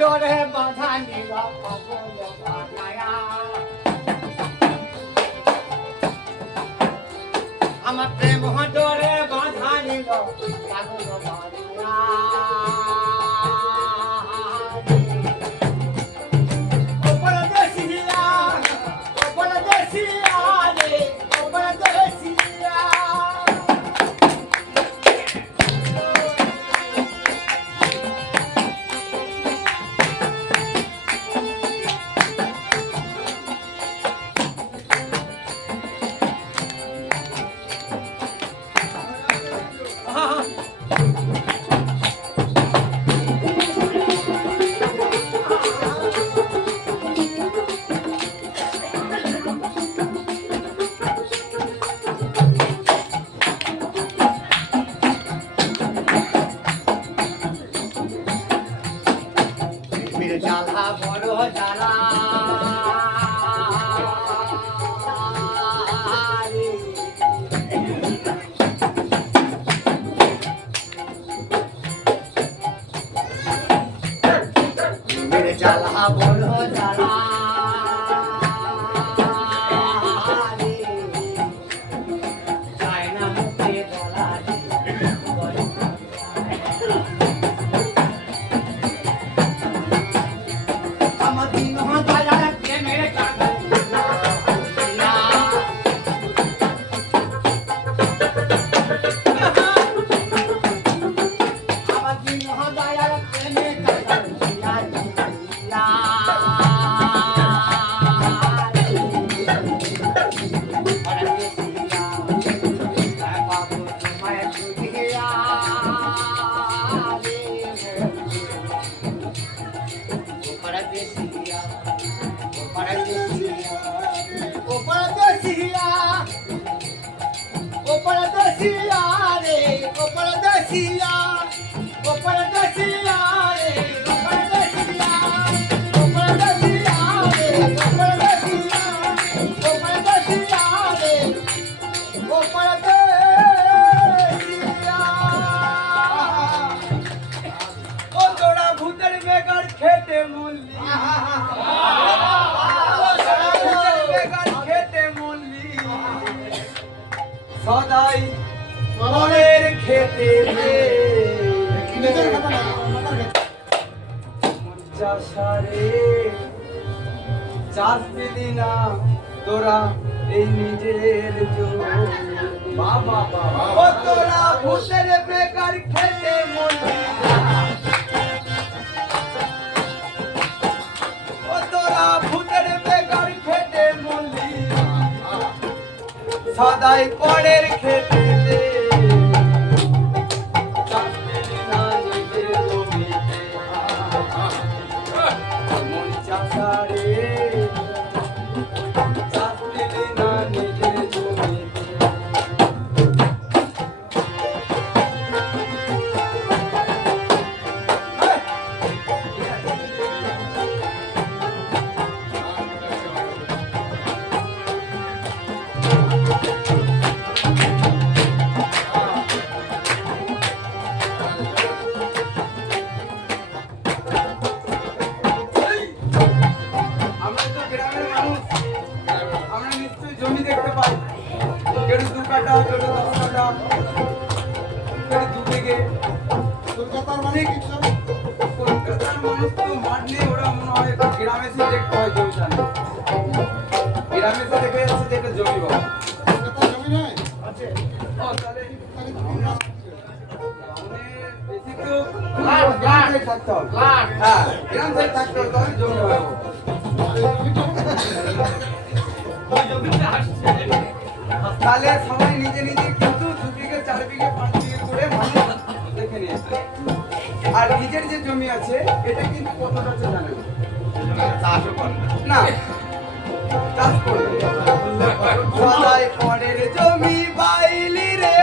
ডরে বাধা নিল পাগল বানায়া আমার প্রেম ডরে বাধা নিল পাগল বানায়া জ্বালা বড় জ্বালা মেরে জ্বালা বড় জ্বালা চায় না মুখে বলা সদাই মনের খেতে চাষারে চাষ দিলি না তোরা এই নিজের বাবা বাবা তোরা ভূতের বেকার খেতে মরলি তোরা ভূতের বেকার খেতে মরলি সদাই পরের খেতে জমি দেখতে পাই কেউ 2 কাঠা কেউ 10 কাঠা কেউ 2 বিঘে কলকাতার মানে কি সব কলকাতার মানুষ তো মাঠ নেই ওরা মনে হয় গ্রামে এসে দেখতে হয় জমিটা গ্রামে এসে দেখে যাচ্ছে যে এটা জমি বাবা কলকাতার জমি নয় আছে ও তাহলে বেশি তো গ্রামে থাকতে হবে হ্যাঁ গ্রামে থাকতে হবে তাহলে জমি হবে তাহলে সবাই নিজে নিজে কিন্তু 2 বিঘে 4 বিঘে 5 বিঘে করে মানুষ দেখে নিয়েছে আর নিজের যে জমি আছে এটা কিন্তু কতটা আছে জানেন চাষও করে না চাষ করে সদাই পরের জমি বাইলি রে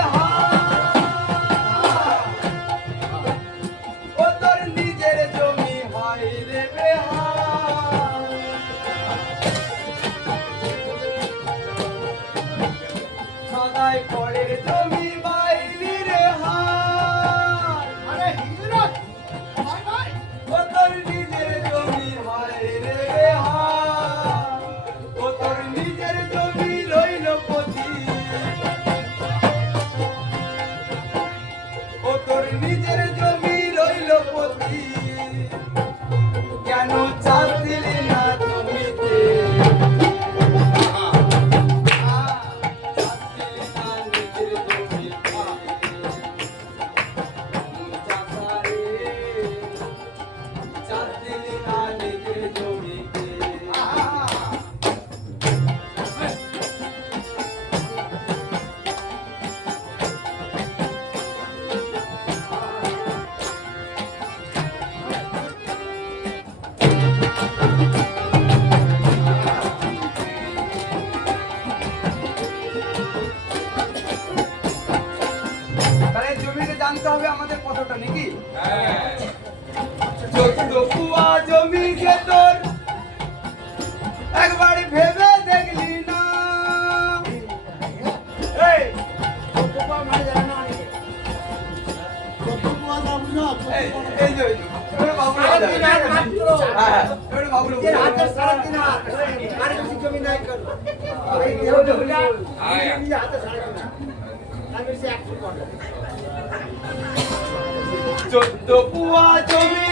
ও তোর নিজের জমি হয় রে বেহা সদাই পরের জমি বাইলি রে আরে হিজরত ভাই ভাই ও তোর নিজের জমি রইল পতি কেন চাপ দিলি না জমিতে চাপ দিলি না নিজের জমিতে চাচারে চাপ দিলি না নিজের জমিতে তাহলে জমিতে জানতে হবে আমাদের কতটা নাকি? চোদ্দ কুয়া জমি খেতর একবার ভেবে দেখলি না এই এই যে ওরে বাবু হ্যাঁ ওরে বাবু চোদ্দ কুয়া জমি